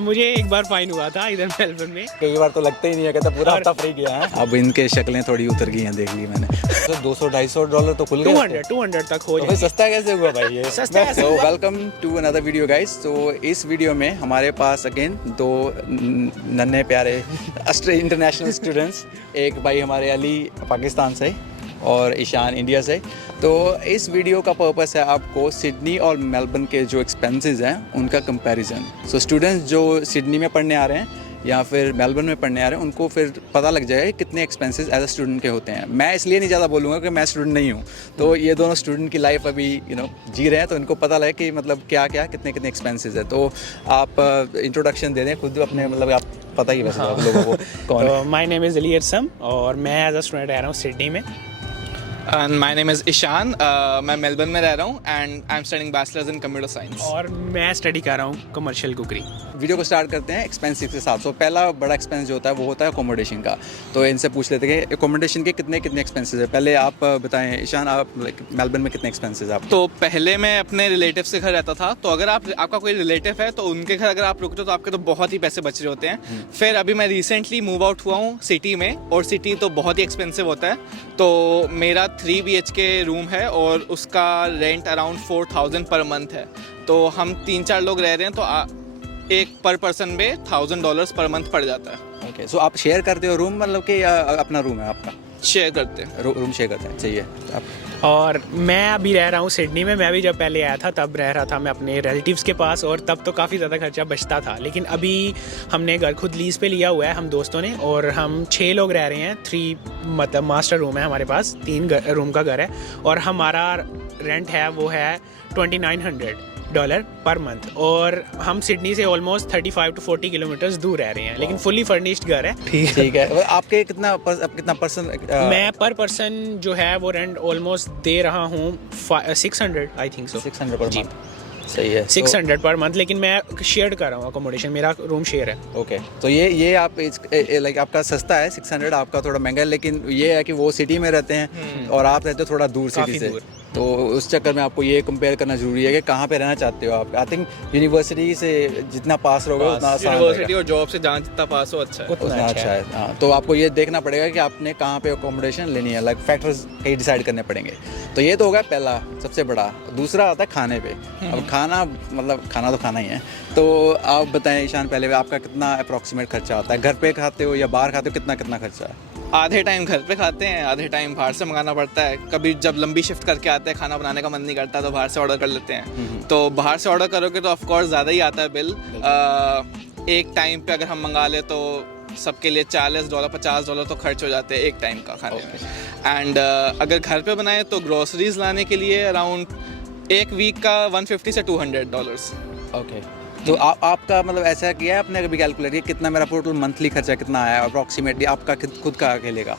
मुझे एक बार फाइन हुआ था इधर मेलबर्न में। कई बार तो लगता ही नहीं है, कहता पूरा हफ्ता फ्री गया है। अब इनके शक्लें थोड़ी उतर गई हैं, देख ली मैंने। तो $200-250 तो खुल गए। 200 तक हो तो जाए। सस्ता कैसे हुआ भाई ये? सस्ता कैसे तो हुआ? Welcome to another video guys. तो इस वीडियो में हमारे पास अगेन दो नन्हे प्यारे इंटरनेशनल स्टूडेंट्स, एक भाई हमारे अली पाकिस्तान से और ईशान इंडिया से। तो इस वीडियो का पर्पस है आपको सिडनी और मेलबर्न के जो एक्सपेंसेस हैं उनका कंपैरिजन। सो स्टूडेंट्स जो सिडनी में पढ़ने आ रहे हैं या फिर मेलबर्न में पढ़ने आ रहे हैं, उनको फिर पता लग जाएगा कितने एक्सपेंसेस एज अ स्टूडेंट के होते हैं। मैं इसलिए नहीं ज़्यादा बोलूँगा कि मैं स्टूडेंट नहीं हूँ, तो ये दोनों स्टूडेंट की लाइफ अभी जी रहे हैं, तो इनको पता लगे कि मतलब क्या क्या कितने कितने एक्सपेंसेस है। तो आप इंट्रोडक्शन दे दें खुद अपने, मतलब आप पता ही वैसे आप लोगों को कौन है। माय नेम इज़ अली अरसम और मैं एज अ स्टूडेंट रह रहा हूँ सिडनी में। माय नेम इज़ ईशान, मैं मेलबर्न में रह रहा हूँ and I am studying bachelors in computer science. और मैं स्टडी कर रहा हूँ कमर्शियल कुकरी। वीडियो को स्टार्ट करते हैं एक्सपेंसिव के साथ। तो पहला बड़ा एक्सपेंस जो होता है वो होता है अकोमोडेशन का। तो इनसे पूछ लेते हैं कि अकोमोडेशन के कितने कितने एक्सपेंसेस है। पहले आप बताएं ईशान, आप मेलबर्न में कितने एक्सपेंसेस आप? तो पहले मैं अपने रिलेटिव के घर रहता था, तो अगर आपका कोई रिलेटिव है तो उनके घर अगर आप रुकते हो तो आपके तो बहुत ही पैसे बच रहे होते हैं। फिर अभी मैं रिसेंटली मूव आउट हुआ हूँ सिटी में, और सिटी तो बहुत ही एक्सपेंसिव होता है। तो मेरा 3 BHK रूम है और उसका रेंट अराउंड 4000 पर मंथ है। तो हम 3-4 लोग रह रहे हैं, तो एक पर पर्सन में $1000 पर मंथ पड़ जाता है। ओके, सो आप शेयर करते हो रूम, मतलब कि अपना रूम है आपका? शेयर करते हैं, रूम शेयर करते हैं, चाहिए आप? और मैं अभी रह रहा हूँ सिडनी में। मैं भी जब पहले आया था तब रह रहा था मैं अपने रिलेटिव्स के पास, और तब तो काफ़ी ज़्यादा खर्चा बचता था। लेकिन अभी हमने घर खुद लीज़ पे लिया हुआ है हम दोस्तों ने, और हम 6 लोग रह रहे हैं। 3 मतलब मास्टर रूम है हमारे पास, 3 रूम का घर है, और हमारा रेंट है वो है $2900 पर मंथ। और हम सिडनी से ऑलमोस्ट 35 to 40 किलोमीटर्स दूर रह रहे हैं, लेकिन फुली फर्निश्ड घर है। ठीक है। और आपके कितना पर्सन? मैं पर पर्सन जो है वो रेंट ऑलमोस्ट दे रहा हूँ 600 आई थिंक सो। 600 पर जी। मंथ, सही है। 600 पर मंथ, लेकिन मैं शेयर कर रहा हूँ अकोमोडेशन, मेरा रूम शेयर है। ओके, तो ये आप लाइक आपका सस्ता है 600, आपका थोड़ा महंगा है। लेकिन ये है कि वो सिटी में रहते हैं और आप रहते हो थोड़ा दूर सिटी से, तो उस चक्कर में आपको ये कंपेयर करना जरूरी है कि कहाँ पे रहना चाहते हो आप। आई थिंक यूनिवर्सिटी से जितना पास रहोगे उतना आसान यूनिवर्सिटी और जॉब से जहाँ जितना पास हो अच्छा है उतना अच्छा है। हाँ, तो आपको ये देखना पड़ेगा कि आपने कहाँ पे अकोमोडेशन लेनी है, लाइक फैक्टर्स कहीं डिसाइड करने पड़ेंगे। तो ये तो होगा पहला सबसे बड़ा। दूसरा आता है खाने पे। अब खाना, मतलब खाना तो खाना ही है। तो आप बताएं ईशान, पहले आपका कितना अप्रॉक्सीमेट खर्चा आता है? घर पे खाते हो या बाहर खाते हो? कितना कितना खर्चा है? आधे टाइम घर पे खाते हैं, आधे टाइम बाहर से मंगाना पड़ता है। कभी जब लंबी शिफ्ट करके आते हैं, खाना बनाने का मन नहीं करता, तो बाहर से ऑर्डर कर लेते हैं। तो बाहर से ऑर्डर करोगे तो ऑफ कोर्स ज़्यादा ही आता है बिल। एक टाइम पे अगर हम मंगा ले तो सबके लिए $40 $50 तो खर्च हो जाते हैं एक टाइम का खाने में। एंड अगर घर पे बनाए तो ग्रोसरीज लाने के लिए अराउंड एक वीक का $150 से $200। ओके, तो आपका मतलब ऐसा किया है आपने कभी कैलकुलेट किया कितना मेरा टोटल मंथली खर्चा कितना आया अप्रॉक्सीमेटली आपका खुद का अकेले का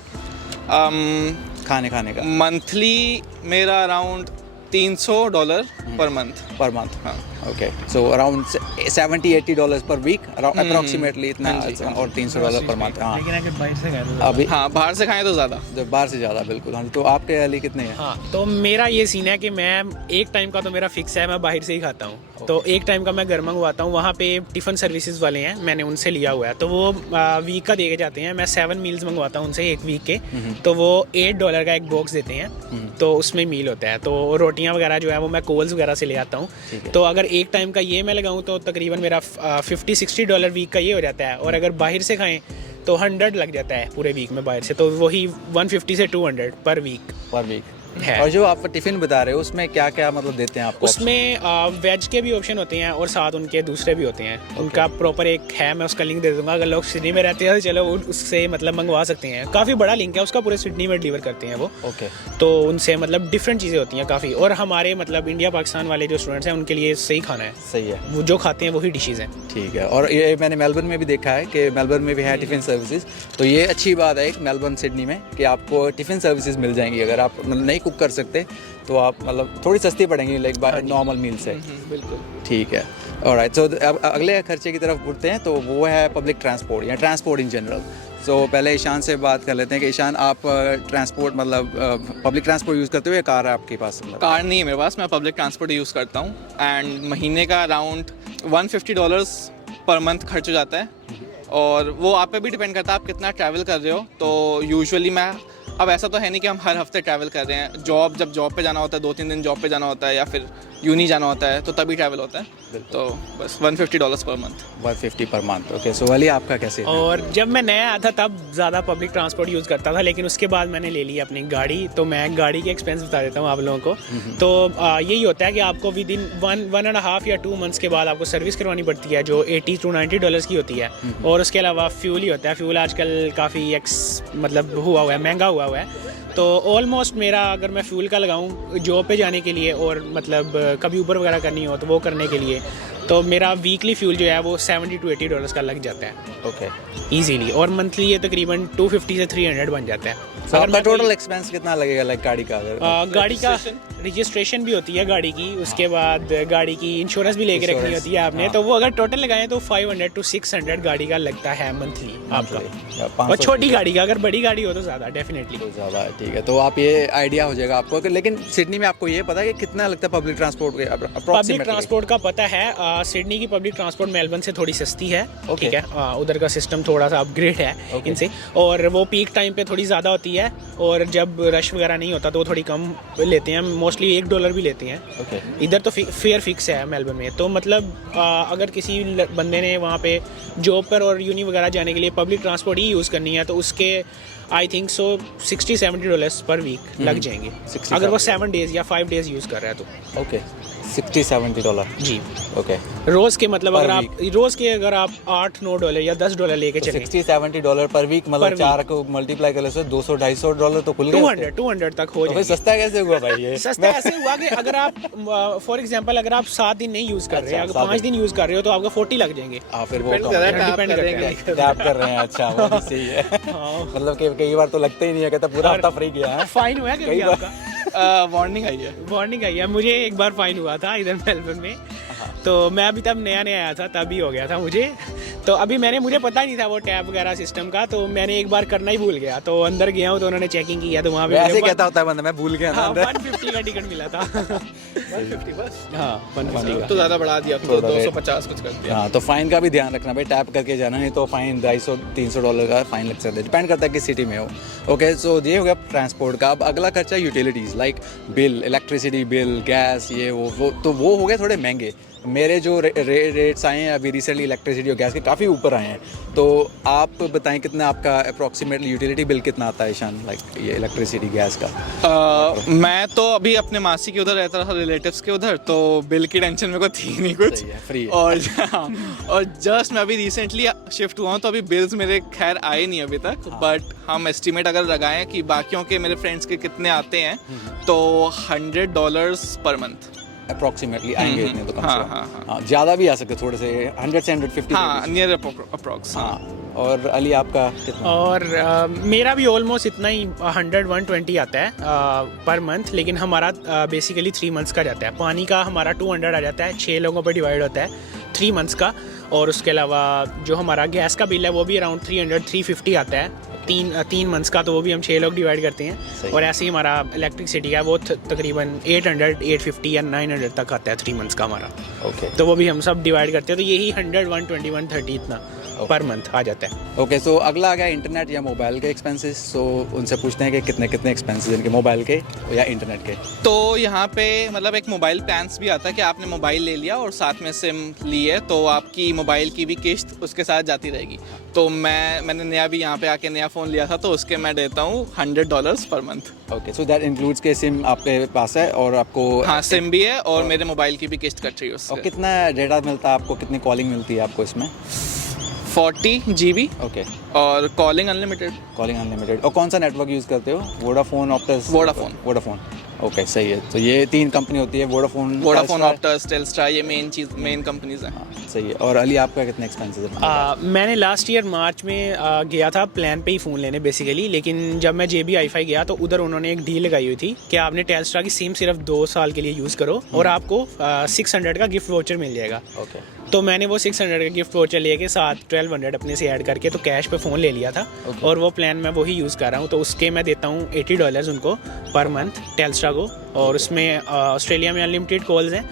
खाने का? मंथली मेरा अराउंड $300 पर मंथ। हाँ, ओके, सो अराउंड $70-80 पर वीक अप्रॉक्सीमेटली इतना, और $300 पर मंथ। हाँ, लेकिन अगर बाहर से खाए अभी हाँ बाहर से खाएं तो ज़्यादा, जब बाहर से ज़्यादा, बिल्कुल। हाँ, तो आपके लिए कितने हैं? हाँ, तो मेरा ये सीन है कि मैं एक टाइम का तो मेरा फिक्स है, मैं बाहर से ही खाता हूँ। तो एक टाइम का मैं घर मंगवाता हूँ, वहाँ पे टिफ़िन सर्विसेज वाले हैं, मैंने उनसे लिया हुआ है। तो वो वीक का दे के जाते हैं। मैं 7 मील्स मंगवाता हूँ उनसे एक वीक के, तो वो $8 का एक बॉक्स देते हैं, तो उसमें मील होता है। तो रोटियाँ वगैरह जो है वो मैं कोल्स वगैरह से ले आता हूँ। तो अगर एक टाइम का ये मैं लगाऊँ तो तकरीबन मेरा $50-60 वीक का ये हो जाता है। और अगर बाहर से खाएँ तो 100 लग जाता है पूरे वीक में बाहर से, तो वही 150 से 200 पर वीक है। और जो आप टिफिन बता रहे हो उसमें क्या क्या मतलब देते हैं आपको? उसमें वेज के भी ऑप्शन होते हैं और साथ उनके दूसरे भी होते हैं। उनका प्रॉपर एक है, मैं उसका लिंक दे दूंगा। अगर लोग सिडनी में रहते हैं तो चलो उससे मतलब मंगवा सकते हैं। काफ़ी बड़ा लिंक है उसका, पूरे सिडनी में डिलीवर करते हैं वो। ओके, तो उनसे मतलब डिफरेंट चीज़ें होती हैं काफ़ी। और हमारे मतलब इंडिया पाकिस्तान वाले जो स्टूडेंट्स हैं उनके लिए सही खाना है, सही है, वो जो खाते हैं वही डिशेज़ हैं। ठीक है। और ये मैंने मेलबर्न में भी देखा है कि मेलबर्न में भी है टिफ़िन सर्विसेज। तो ये अच्छी बात है एक मेलबर्न सिडनी में कि आपको टिफ़िन सर्विसेज मिल जाएंगी। अगर आप नहीं कुक कर सकते तो आप मतलब थोड़ी सस्ती पड़ेंगी लाइक नॉर्मल मील से। बिल्कुल, ठीक है। ऑलराइट, सो अब अगले खर्चे की तरफ बढ़ते हैं, तो वो है पब्लिक ट्रांसपोर्ट या ट्रांसपोर्ट इन जनरल। सो पहले ईशान से बात कर लेते हैं कि ईशान, आप ट्रांसपोर्ट मतलब पब्लिक ट्रांसपोर्ट यूज़ करते हो या कार है आपके पास? मतलब कार नहीं है मेरे पास, मैं पब्लिक ट्रांसपोर्ट यूज़ करता हूँ। एंड महीने का अराउंड $150 पर मंथ खर्च हो जाता है। और वो आप पे भी डिपेंड करता है आप कितना ट्रैवल कर रहे हो। तो यूजुअली मैं, अब ऐसा तो है नहीं कि हम हर हफ्ते ट्रैवल कर रहे हैं, जब जॉब पे जाना होता है 2-3 दिन जॉब पे जाना होता है या फिर यूनी जाना होता है तो तभी ट्रैवल होता है। तो बस $150 per month. 150 per month. Okay, so Ali आपका कैसे है? और जब मैं नया आया था तब ज़्यादा पब्लिक ट्रांसपोर्ट यूज़ करता था, लेकिन उसके बाद मैंने ले ली अपनी गाड़ी। तो मैं गाड़ी के एक्सपेंस बता देता हूँ आप लोगों को। तो यही होता है कि आपको विद इन 1.5 या 2 मंथ्स के बाद आपको सर्विस करवानी पड़ती है जो $80 to $90 की होती है। और उसके अलावा फ्यूल ही होता है। फ्यूल आजकल काफ़ी मतलब हुआ हुआ है, महंगा हुआ है। तो ऑलमोस्ट मेरा, अगर मैं फ्यूल का लगाऊं जॉब पे जाने के लिए और मतलब कभी ऊबर वगैरह करनी हो तो वो करने के लिए, तो मेरा वीकली फ्यूल जो है वो $70 to $80 का लग जाता है। Okay, easily. और मंथली ये तकरीबन 250 से 300 बन जाता है। तो आपका टोटल एक्सपेंस कितना लगेगा लाइक गाड़ी का? अगर गाड़ी का रजिस्ट्रेशन भी होती है गाड़ी की, उसके बाद गाड़ी की इंश्योरेंस भी लेके रखनी होती है आपने। तो वो अगर टोटल लगाएं तो 500 to 600 गाड़ी का लगता है मंथली आपका। और छोटी गाड़ी का, अगर बड़ी गाड़ी हो तो ज़्यादा, डेफिनेटली ज़्यादा है। ठीक है, तो आप ये आइडिया हो जाएगा आपको। लेकिन सिडनी में आपको ये पता है कि कितना लगता है पब्लिक ट्रांसपोर्ट के? पब्लिक ट्रांसपोर्ट का पता है। सिडनी की पब्लिक ट्रांसपोर्ट मेलबर्न से थोड़ी सस्ती है। ठीक है, उधर का सिस्टम थोड़ा सा अपग्रेड है इनसे। और वो पीक टाइम पे थोड़ी ज़्यादा होती है और जब रश वगैरह नहीं होता तो वो थोड़ी कम लेते हैं, मोस्टली $1 भी लेते हैं। इधर तो फेयर फिक्स है मेलबर्न में। तो मतलब अगर किसी बंदे ने वहाँ पे जॉब पर और यूनी वगैरह जाने के लिए पब्लिक ट्रांसपोर्ट ही यूज़ करनी है तो उसके आई थिंक सो $60-70 पर वीक लग जाएंगे, अगर वो 7 डेज़ या 5 डेज़ यूज़ कर रहा है तो। ओके, $60-70 जी। ओके, रोज़ के मतलब अगर आप $8-9 या $10 लेके चलें, $60-70 पर वीक, मतलब 4 को मल्टीप्लाई कर ले तो $200-250 तो खुल गए। 200 तक हो तो जाएगा। सस्ता कैसे हुआ भाई ये? सस्ता ऐसे हुआ कि अगर आप फॉर एग्जांपल अगर आप 7 दिन नहीं यूज़ कर रहे हैं, अगर 5 दिन यूज़ कर रहे हो तो आपका 40 लग जाएंगे। फिर वो डिपेंड करता है टैप कर रहे हैं। अच्छा, वो भी सही है। मतलब कि कई बार तो लगता ही नहीं है, कहता पूरा हफ्ता फ्री गया है। फाइन हुआ है कभी आपका? वार्निंग आई है। वार्निंग आई है। मुझे एक बार फाइन हुआ था इधर मेलबर्न में। तो मैं अभी तब नया आया था, तभी हो गया था मुझे। तो अभी मुझे पता नहीं था वो टैब वगैरह सिस्टम का, तो मैंने एक बार करना ही भूल गया। तो अंदर गया हूँ तो उन्होंने चेकिंग किया तो वहाँ पे ऐसे कहता होता है बंदा, मैं भूल गया ना। 150 का टिकट मिला था। 150 बस। हाँ, 150 तो ज़्यादा बढ़ा दिया, तो 250 कुछ कर दिया। हाँ, तो फाइन का भी ध्यान रखना भाई, टैप करके जाना, नहीं तो फाइन $250-300 का फाइन लग सकता है। डिपेंड करता है किस सिटी में हो। ओके, सो ये हो गया ट्रांसपोर्ट का। अब अगला खर्चा utilities like bill, electricity bill, gas, ये वो तो वो हो गए थोड़े महंगे। मेरे जो रेट्स आए हैं अभी रिसेंटली इलेक्ट्रिसिटी और गैस के काफ़ी ऊपर आए हैं। तो आप बताएं कितना आपका अप्रॉक्सीमेटली यूटिलिटी बिल कितना आता है ईशान, लाइक ये इलेक्ट्रिसिटी गैस का? मैं तो अभी अपने मासी के उधर रहता था, रिलेटिव्स के उधर, तो बिल की टेंशन मेरे को थी नहीं कुछ। फ्री है। और जस्ट मैं अभी रिसेंटली शिफ्ट हुआ हूँ तो अभी बिल्स मेरे खैर आए नहीं अभी तक। बट हम एस्टिमेट अगर लगाएं कि बाकियों के मेरे फ्रेंड्स के कितने आते हैं तो $100 पर मंथ अप्रॉक्सीमेटली आएंगे इतने तो कम से कम। हाँ, ज़्यादा भी आ सकते थोड़े से 100 से 150। हाँ, नियर अप्रॉक्स। हाँ, और अली आपका कितना? और मेरा भी ऑलमोस्ट इतना ही 100-120 आता है पर मंथ। लेकिन हमारा बेसिकली 3 मंथ्स का जाता है। पानी का हमारा 200 आ जाता है, 6 लोगों पर डिवाइड होता है 3 मंथ्स का। और उसके अलावा जो हमारा गैस का बिल है वो भी अराउंड 300-350 आता है 3 मंथ्स का, तो वो भी हम 6 लोग डिवाइड करते हैं। और ऐसे ही हमारा इलेक्ट्रिसिटी है वो तकरीबन 800-850 या 900 तक आता है 3 मंथ्स का हमारा। ओके, तो वो भी हम सब डिवाइड करते हैं। तो यही 100-120-130 इतना पर मंथ आ जाता है। ओके, सो अगला आ गया इंटरनेट या मोबाइल के एक्सपेंसेस। सो उनसे पूछते हैं कि कितने कितने एक्सपेंसेस इनके मोबाइल के या इंटरनेट के। तो यहाँ पे मतलब एक मोबाइल प्लान्स भी आता है कि आपने मोबाइल ले लिया और साथ में सिम ली है तो आपकी मोबाइल की भी किस्त उसके साथ जाती रहेगी। तो मैंने नया भी यहाँ पे आके नया फ़ोन लिया था तो उसके मैं देता हूँ $100 per month. Okay, so that includes के सिम आपके पास है और आपको? हाँ, सिम भी है और मेरे मोबाइल की भी किस्त कट रही है उससे। और कितना डेटा मिलता है आपको, कितनी कॉलिंग मिलती है आपको इसमें? 40 GB। ओके, और कॉलिंग अनलिमिटेड। Calling unlimited. और कौन सा नेटवर्क यूज़ करते हो? Vodafone, Optus? वोडाफोन। ओके, सही है। तो ये 3 कंपनी होती है, वोडाफोन, ऑप्टस, टेलस्ट्रा, ये मेन कंपनीज हैं। सही है। और अली आपका कितने एक्सपेंसेस है? मैंने लास्ट ईयर मार्च में गया था प्लान पे ही फ़ोन लेने बेसिकली। लेकिन जब मैं JB Hi-Fi गया तो उधर उन्होंने एक डील लगाई हुई थी कि आपने टेलस्ट्रा की सिम सिर्फ 2 साल के लिए यूज़ करो और आपको 600 का गिफ्ट वाउचर मिल जाएगा। ओके, तो मैंने वो 600 का गिफ्ट वाउचर लेके साथ 1200 अपने से ऐड करके तो कैश पे फ़ोन ले लिया था। और वो प्लान मैं वही यूज़ कर रहा हूँ। तो उसके मैं देता हूँ $80 उनको पर मंथ टेलस्ट्रा को। और उसमें ऑस्ट्रेलिया में अनलिमिटेड कॉल्स हैं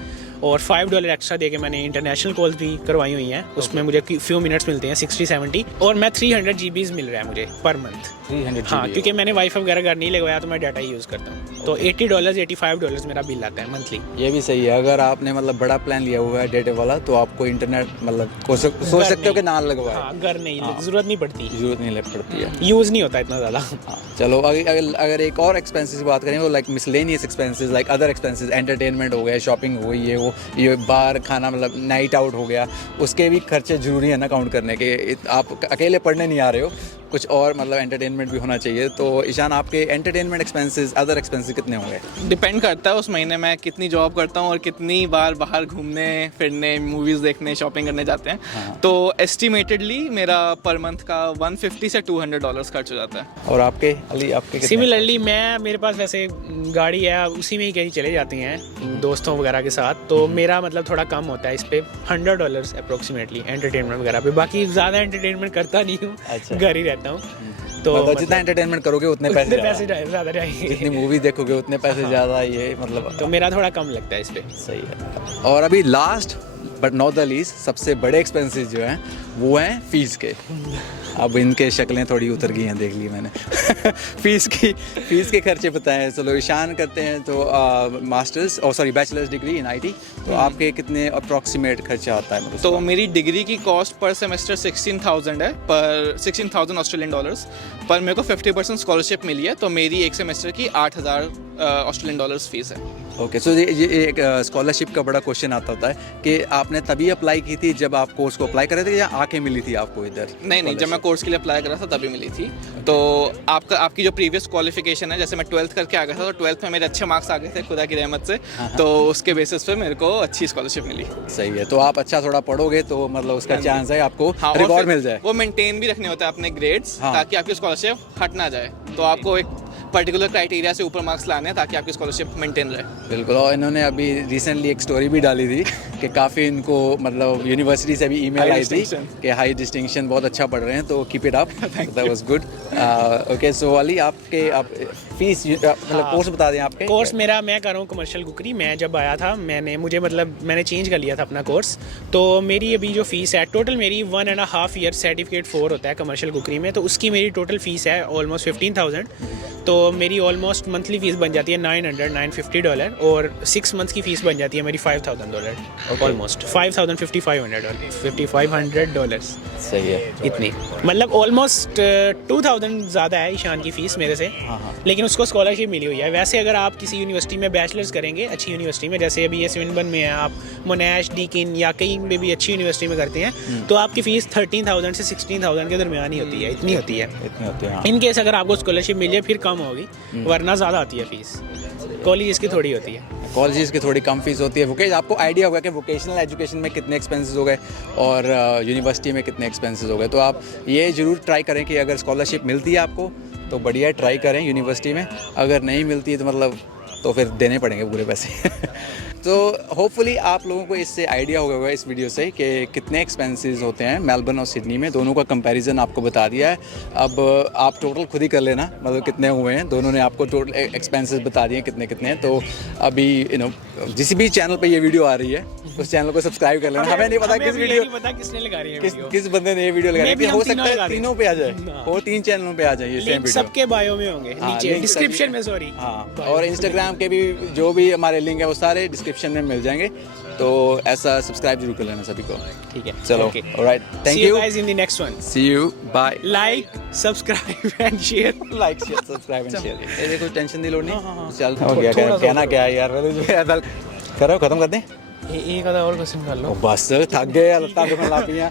और $5 एक्स्ट्रा दे के मैंने इंटरनेशनल कॉल्स भी करवाई हुई हैं, उसमें मुझे फ्यू मिनट्स मिलते हैं 60-70, और मैं 300 GB मिल रहा है मुझे पर मंथ। 300 हाँ, क्योंकि मैंने वाईफाई वगैरह घर नहीं लगवाया तो मैं डाटा ही यूज़ करता हूँ। तो $80 $85 मेरा बिल आता है मंथली। ये भी सही है। अगर आपने मतलब बड़ा प्लान लिया हुआ है डेटा वाला तो आपको इंटरनेट मतलब सोच सकते हो कि ना लगवाए। हाँ, घर नहीं, ज़रूरत नहीं पड़ती, जरूरत नहीं लग पड़ती है। यूज़ नहीं होता इतना ज़्यादा। हाँ, चलो अगर एक और एक्सपेंसेस की बात करें वो like miscellaneous expenses, like other expenses, entertainment हो गया, शॉपिंग हो गई, ये बाहर खाना मतलब नाइट आउट हो गया, उसके भी खर्चे ज़रूरी है ना काउंट करने के। आप अकेले पढ़ने नहीं आ रहे हो, कुछ और मतलब एंटरटेनमेंट भी होना चाहिए। तो ईशान, आपके एंटरटेनमेंट एक्सपेंसेस, अदर एक्सपेंसेस कितने होंगे? डिपेंड करता है उस महीने में कितनी जॉब करता हूँ और कितनी बार बाहर घूमने फिरने, मूवीज़ देखने, शॉपिंग करने जाते हैं। हाँ। तो एस्टिमेटेडली मेरा पर मंथ का $150 से $200 खर्च हो जाता है। और आपके अली, आपके कितने? सिमिलरली मेरे पास वैसे गाड़ी है, उसी में ही कहीं चले जाते हैं दोस्तों वगैरह के साथ, तो मेरा मतलब थोड़ा कम होता है इस पे, $100 अप्रोक्सीमेटली एंटरटेनमेंट वगैरह पे। बाकी ज़्यादा एंटरटेनमेंट करता नहीं हूँ, अच्छा। घर ही रहता हूँ। तो मतलब जितना एंटरटेनमेंट करोगे उतने पैसे ज़्यादा जाएंगे, जितनी मूवी देखोगे उतने पैसे ज़्यादा, ये मतलब तो मेरा थोड़ा कम लगता है इस पे। सही है। और अभी last but not the least, सबसे बड़े एक्सपेंसेस जो हैं वो हैं फीस के। अब इनके शक्लें थोड़ी उतर गई हैं, देख ली मैंने। फीस के खर्चे बताएं। चलो, ईशान करते हैं तो masters bachelors degree in IT, तो आपके कितने अप्रॉक्सीमेट खर्चा आता है? मतलब तो मेरी डिग्री की कॉस्ट पर सेमेस्टर 16,000 है, पर $16,000 पर मेरे को 50% स्कॉलरशिप मिली है, तो मेरी एक सेमेस्टर की $8,000 फीस है। ओके, सो ये एक स्कॉलरशिप का बड़ा क्वेश्चन आता होता है कि आपने तभी अप्लाई की थी जब आप कोर्स को अप्लाई कर रहे थे, या आके मिली थी आपको इधर? नहीं, जब मैं कोर्स के लिए अप्लाई कर रहा था तभी मिली थी। तो आपकी जो प्रीवियस क्वालिफिकेशन है, जैसे मैं 12th करके आ गया था, तो 12th में मेरे अच्छे मार्क्स आ गए थे खुदा की रहमत से, तो उसके बेसिस पे मेरे को अच्छी स्कॉलरशिप मिली। सही है। तो आप अच्छा थोड़ा पढ़ोगे तो मतलब उसका चांस है आपको और रिवॉर्ड फिर मिल जाए। वो मेंटेन भी रखने होते हैं अपने ग्रेड्स, हाँ। ताकि आपकी स्कॉलरशिप हट ना जाए। तो आपको एक पर्टिकुलर क्राइटेरिया से ऊपर मार्क्स लाने हैं ताकि आपकी स्कॉलरशिप मेंटेन रहे। बिल्कुल। और इन्होंने अभी रिसेंटली एक स्टोरी भी डाली थी कि काफ़ी इनको मतलब यूनिवर्सिटी से भी ईमेल आई थी कि हाई डिस्टिंक्शन, बहुत अच्छा पढ़ रहे हैं, तो keep it up, that was good. Okay, so Ali, आप फीस मतलब कोर्स बता दें आपके। कोर्स मेरा, मैं कर रहा हूँ कमर्शियल कुकरी। मैं जब आया था मैंने चेंज कर लिया था अपना कोर्स, तो मेरी अभी जो फीस है टोटल, मेरी 1.5 ईयर सर्टिफिकेट 4 होता है कमर्शियल कुकरी में, तो उसकी मेरी टोटल फीस है ऑलमोस्ट 15,000। तो मेरी ऑलमोस्ट मंथली फीस बन जाती है $950, और 6 मंथ्स की फीस बन जाती है मेरी $5,000, ऑलमोस्ट $5,500। सही है। इतनी मतलब ऑलमोस्ट 2,000 ज़्यादा है ईशान की फ़ीस मेरे से, लेकिन उसको स्कॉलरशिप मिली हुई है। वैसे अगर आप किसी यूनिवर्सिटी में बैचलर्स करेंगे, अच्छी यूनिवर्सिटी में, जैसे अभी ये स्विनबर्न में है, आप मोनाश, डीकिन या कहीं में भी अच्छी यूनिवर्सिटी में करते हैं, तो आपकी फ़ीस 13,000 से 16,000 के दरमियान ही होती है, इतनी होती है। इन केस अगर आपको स्कॉलरशिप मिल जाए फिर कम होगी, वरना ज़्यादा आती है फ़ीस। कॉलेज की थोड़ी होती है, कॉलेजेस की थोड़ी कम फीस होती है। आपको आइडिया होगा कि वोकेशनल एजुकेशन में कितने एक्सपेंसेस हो गए और यूनिवर्सिटी में कितने एक्सपेंसेस हो गए। तो आप ये ज़रूर ट्राई करें कि अगर स्कॉलरशिप मिलती है आपको तो बढ़िया, ट्राई करें यूनिवर्सिटी में। अगर नहीं मिलती है तो मतलब तो फिर देने पड़ेंगे पूरे पैसे। तो होपफुली आप लोगों को इससे आइडिया होगा इस वीडियो से कि कितने एक्सपेंसेस होते हैं मेलबर्न और सिडनी में। दोनों का कंपैरिजन आपको बता दिया है। अब आप टोटल खुद ही कर लेना, मतलब कितने हुए हैं। दोनों ने आपको टोटल एक्सपेंसेस बता दिए कितने कितने हैं। तो अभी जिस भी चैनल पे ये वीडियो आ रही है उस चैनल को सब्सक्राइब कर लेना। हमें नहीं पता किस वीडियो, पता किसने लगा रही है किस बंदे ने ये वीडियो लगाई है। हो सकता है तीनों पे आ जाए, और 3 चैनलों पे आ जाए ये सेम वीडियो। सबके बायो में होंगे, नीचे डिस्क्रिप्शन में, सॉरी। हाँ, और इंस्टाग्राम के भी जो भी हमारे लिंक है वो सारे डिस्क्रिप्शन में मिल जाएंगे। तो ऐसा सब्सक्राइब जरूर कर लेना सभी को। ठीक है, चलो, alright, thank you guys in the next one. See you, bye. Like, subscribe and share. Like, share, subscribe and share. ये कोई टेंशन की लोड़ नहीं। चल, हो गया, कहना क्या है यार, करो, खत्म कर दें। एक आधा और क्वेश्चन कर लो बस, थक गए, लत्ता दुखन ला पियां।